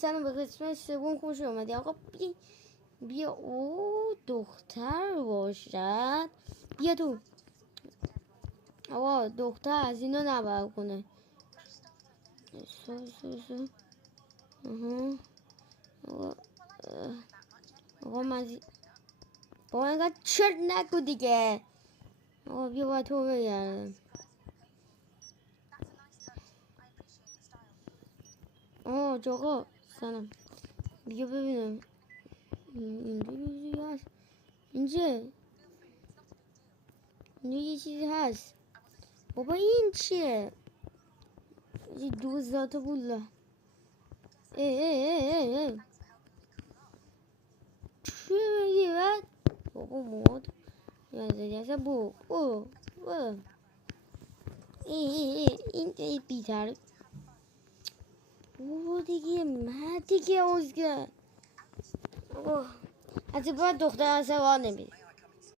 سلام به قسمت سوم خوش اومدی. آقا بیا او دختر باشد. بیا تو. آقا دختر از اینا نباید کنه. آقا من با اینقدر چرت نگو دیگه. آقا بیا با تو بگردم. آقا سلام. بیا ببینم اینجا یه چیزی هست. بابا این چیه؟ یه دوزات بوله. چی میگی بعد؟ بابا مود یازده بو این بیتر. بابا دیگه من دیگه ازگه از این باید دختر سوار نمیده.